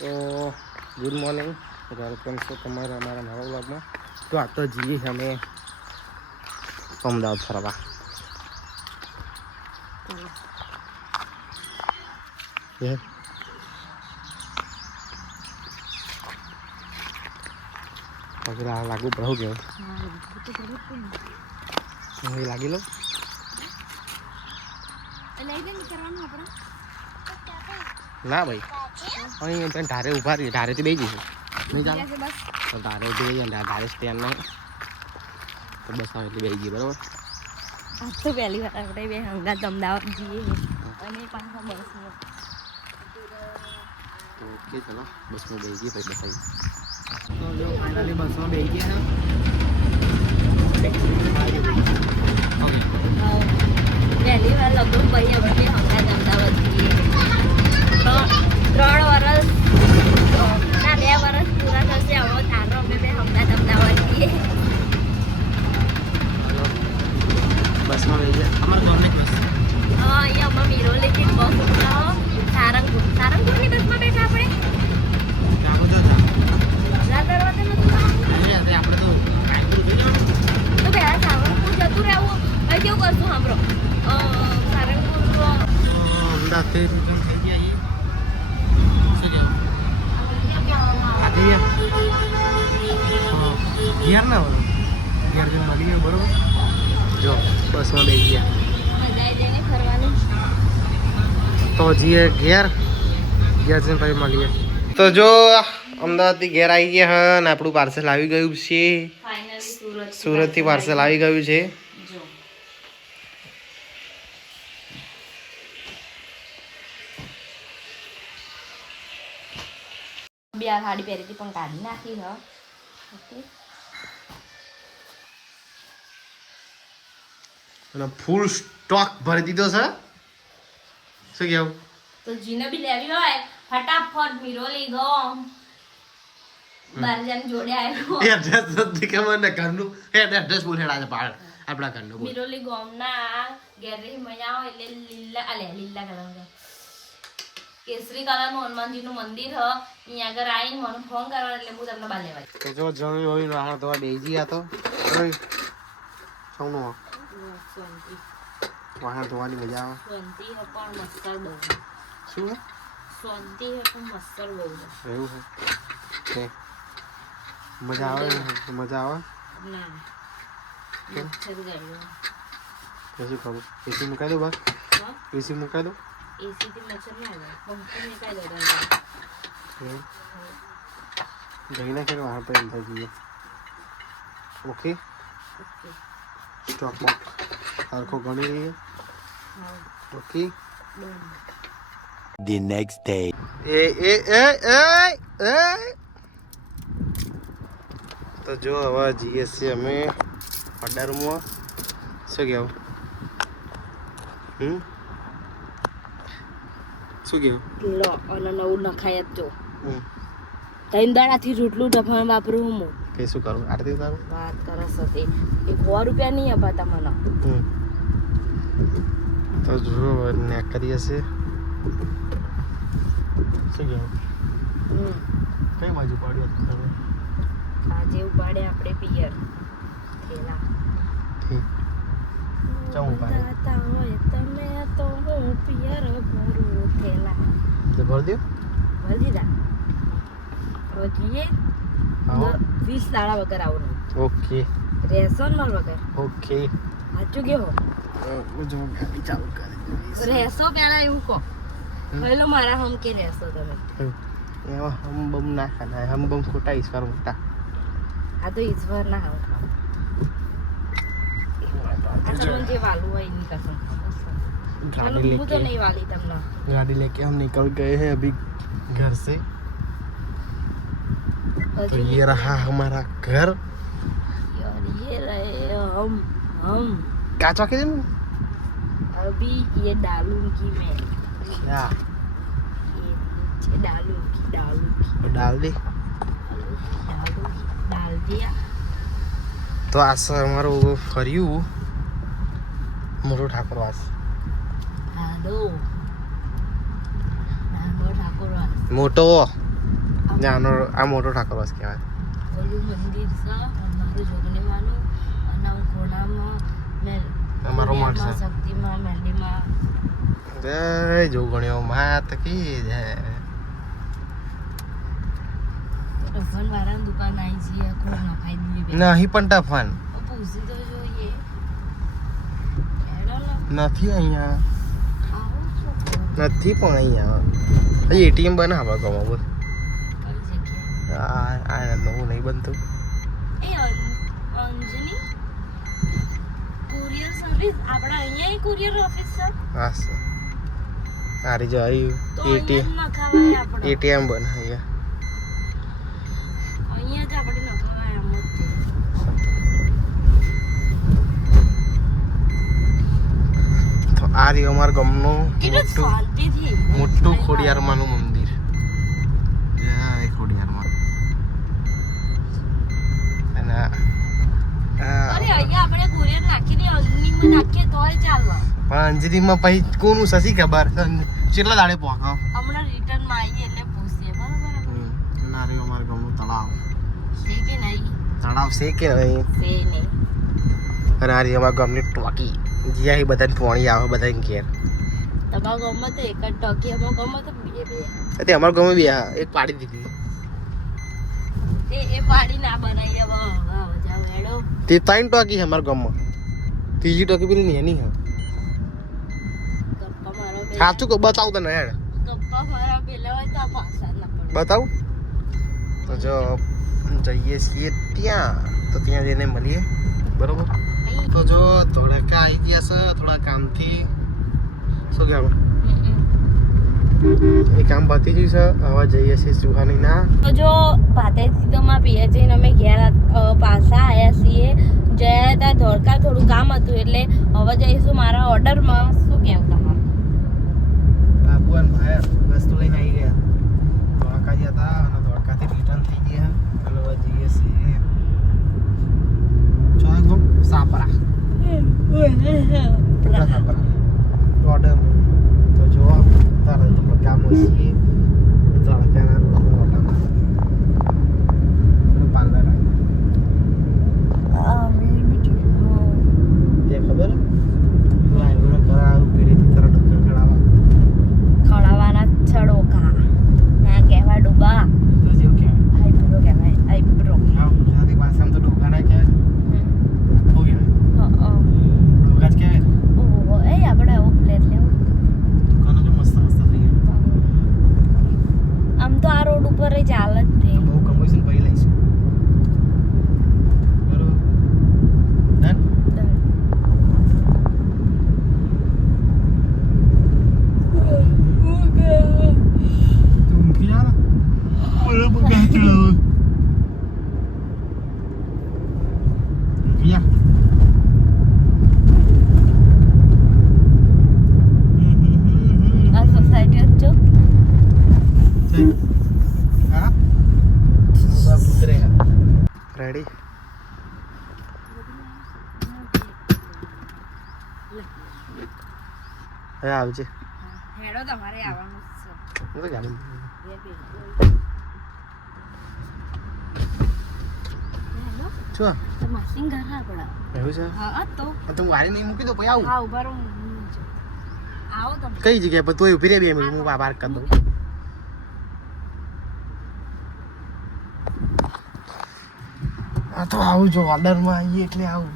તો good morning, welcome છે તમારા અમારા નવા વ્લોગમાં. તો આ તો જઈએ અમે અમદાવાદ ફરવા. લાગુ પડવું કેવું લાગી લો ના ભાઈ અહીં ધારે ઉભા રહીએ, ધારેથી બે જઈશું નહીં ચાલે તો ધારે ઉભી જઈએ ધારે સ્ટેન્ડ નહીં તો બસ આવે એટલે બે જઈએ બરાબર. તો પહેલી વાર આપણે બે હંગાત અમદાવાદ જઈએ અને પાછા બસમાં. ઓકે ચલો બસમાં બે જઈએ પછી બતાવીએ. તો જો ફાઇનલી બસમાં બે ગયા પહેલી વાર લગ્ન પછી આપણે બે હંગાત અમદાવાદ જઈએ. 3 વર્ષ ના 2 વર્ષ પૂરા થશે હવે તારો અમે બે હંગાત અમદાવાદ જઈએ. બસમાં બે ગયા અમારા ગવર્મેન્ટ બસ. અહીંયા અમે મિરોલીથી બસ ઉતરાવો સારંગપુરની બસમાં બેઠા આપણે. આપણે તો પહેલા સારંગપુર જતું રહેવું હવે કેવું કરશું સાંભળો સારંગપુર અમદાવાદથી રિટર્ન થઈ ગયા ઘેર ના બોલો ઘેર જેમ મળી ગયો બરોબર. જો બસમાં બે ગયા મજા આવી જાય ફરવાની. તો જઈએ ઘેર જઈને પછી મળીએ. તો જો અમદાવાદથી ઘેર આવી ગયા હા ને આપણું પાર્સલ આવી ગયું છે. ફાઇનલી સુરતથી પાર્સલ આવી ગયું છે. જો બે આ સાડી પહેરી હતી પણ કાઢી નાખી હ. ઓકે અને ફૂલ સ્ટોક ભરી દીધો છે. શું કેવું? તો જીને બી લેવી હોય ફટાફટ મિરોલી ગો બાર જણ જોડે આવ્યો એડ્રેસ નથી ખબર ને ઘરનું એડ્રેસ બોલેડા છે પાડ આપણા ઘરનું બોલ. મિરોલી ગોમના ગેરેજ મજા આવે એટલે લીલા કલર કેસરી કલરનું હનુમાનજીનું મંદિર હ. અહીંયા આગળ આવીને મને ફોન કરવા એટલે હું તમને બા લેવા. તો જો જમી હોય વાહણ તો બેજી આ તો સૌનું વાહણ ધોવાની મજા આવે. શાંતિ હે પણ મસ્તર બહુ. શું શાંતિ હે પણ મસ્તર બહુ. એવું છે મજા આવે મજા આવે ના મચ્છર ગયો. શું કરું એસી મુકાઈ દો બસ એસી મુકાઈ દો. એસી થી મચ્છર ના આવે પંખો નીકાળી દો. જઈ નાખે વાહણ પર થઈ જઈએ. ઓકે સ્ટોક બોક સરખો ગણી લઈએ. Okay The next day. તો જો હવે જઈએ છીએ અમે અડારમાં. શું કહેવું શું કહેવું લો અને નવું નખાય જ જો 3 દાડાથી રોટલું ડફણ વાપરું હું. કે શું કરું આરતી તારું વાત કરસ હતી 100 રૂપિયા નહીં અપાતા મને. તો જો ને કરીએ છીએ. શું કહેવું કઈ બાજુ પાડ્યો તમે આજે ઉપાડે આપણે પિયર થેલા. ચમ પાડે હોય તમે તો હું પિયર ભરું થેલા. તો ભર દો ભરી દીધા. હવે જઈએ 20 દાડા વગર આવવાનું. ઓકે રેશન માર વગર. ઓકે સાચું કેવો જો ગાડી ચાલુ કરી રહેશો પેલા એવું કહો. પહેલો મારા હમ કે રહેશો તમે. એવા હમ બમ ના ખાના હમ બમ ખોટા ઈશ્વર મોટા. આ તો ઈશ્વર ના હવે આ તમને જે વાલું હોય એની કસમ. गाड़ी હું તો लेके નહીં વાલી તમને. गाड़ी लेके हम निकल गए हैं अभी घर से. तो ये रहा हमारा घर. यार ये रहे हम क्या चौके दिन अभी ये डालूंगी मैं. क्या ये नीचे डालूंगी डाल दी. डाल दिया. તો આ અમારું ફર્યું મોટો ઠાકોરવાસ. નાનો ઠાકોરવાસ મોટો ને આ મોટો ઠાકોરવાસ કહેવાય. ઓલું મંદિર છે અમારું જોગણીમાંનું અને હું કોણામાં અમારો મઠ છે. શક્તિમાં મેલડીમાં જય જોગણીઓ માત કી જય. ટફન વાળાની દુકાન આવી છે કોઈ નખાઈ દીધી નહીં પણ ટફન પૂછી તો જોઈએ હેડો ને નથી અહીંયા, આવો છો નથી પણ અહીંયા એટીએમ બનાવવા ગમો બોલ. કઈ જગ્યાએ આ નવું નહીં બનતું. એ અંજની કુરિયર સર્વિસ આપણે અહીંયા કુરિયર ઓફિસ છે હા સર સારી જો તો એટીએમ અહીંયા જ નખાવાય આપણે એટીએમ બને અહીંયા. અહીંયા જ આપણે નખાવાય આમ જ તે. તો આ રહ્યું અમારા ગામનું કેટલું મોટું શાંતિથી મોટું ખોડિયારમાંનું મંદિર. જય ખોડિયારમાં. અને અરે અહીંયા આપણે કુરિયર નાખીને અંજનીમાં નાખીએ તોય ચાલવા પણ અંજલીમાં પછી કોનું સસી ખબર કેટલા દાડે પહોંચો. હમણાં રિટર્નમાં આવીએ એટલે પૂછીએ બરાબર ના રહ્યું અમારા ગામનું તળાવ. છે કે નહીં તળાવ છે કે નહીં. છે નહીં અને આ રહી અમારા ગામની ટોકી જ્યાં બધાને પોણી આવે બધાને ઘેર. તમારા ગામમાં તો એક જ ટોકી અમારા ગામમાં તો બે બે તે અમારા ગામમાં બી એક પાડી દીધી. એ પાડી ના બનાવી દેવા જાવ હેડો તે 3 ટોકી છે અમારા ગામમાં. ત્રીજી ટોકી પેલી નાની છે. ગપ્પા મારો બે સાચું કહું બતાવું તને હેડ ગપ્પા મારા પેલા હોય તો પાછા ના પડે બતાવું. તો જો જઈએ છીએ ત્યાં તો ત્યાં જઈને મળીએ બરોબર. તો જો ધોળકા આવી ગયા છે થોડા કામથી. શું કહેવું એ કામ પતી ગયું છે. હવે જઈએ છીએ સુહાનીના. તો જો ભાતેથી તો માં પીએ જઈને અમે ઘેર પાછા આવ્યા છીએ જયા હતા ધોળકા થોડું કામ હતું એટલે હવે જઈશું મારા ઓર્ડરમાં. શું કેવું તમારું બાબુ અને ભાઈ વસ્તુ લઈને આવી ગયા. ધોળકા ગયા હતા અને ધોળકાથી રિટર્ન થઈ ગયા. અને હવે જઈએ છીએ ચોગમ સાપરા. સાપરા ઓર્ડર તો જો તારે તો કામ છીએ ધોળકાના ઓર્ડરમાં પાર્લર તે ખબર લાઈવ કરાવ પીડીથી તરત કરાવવા ખળાવાના છડોકા ના કહેવાય ડૂબા તો જેવું કહેવાય. આઈબ્રો કહેવાય આઈબ્રો હા ગુજરાતી ભાષામાં તો ડોગા ના કહેવાય. શું કહેવાય? ડોગા જ કહેવાય. ઓહો એ આપણે આવો પ્લેટ લેવું દુકાનો જો મસ્ત મસ્ત થઈ ગઈ. આમ તો આ રોડ ઉપર જ ચાલ જ તે બહુ કમાઈશું પછી લઈશું બરોબર. ડન. તું ઊંઘી જા ને. મને બગાડ ચડાવે. ઊંઘી જા. આ સોસાયટી જ જો હા બાપ ઉતરે રેડી. હવે આવજે. હેડો તમારે આવવાનું છે હું તો જાણી શું તો માસીન ઘર હા પડા એવું છે. હા તો તું વારી નહીં મૂકી દો પછી આવું. હા ઉભા રહો આવો તમે કઈ જગ્યાએ પણ તોય ઉભી રહે 2 મિનિટ હું પાર્ક કરી દઉં. આ તો આવું જો ઓર્ડરમાં આવીએ એટલે આવું.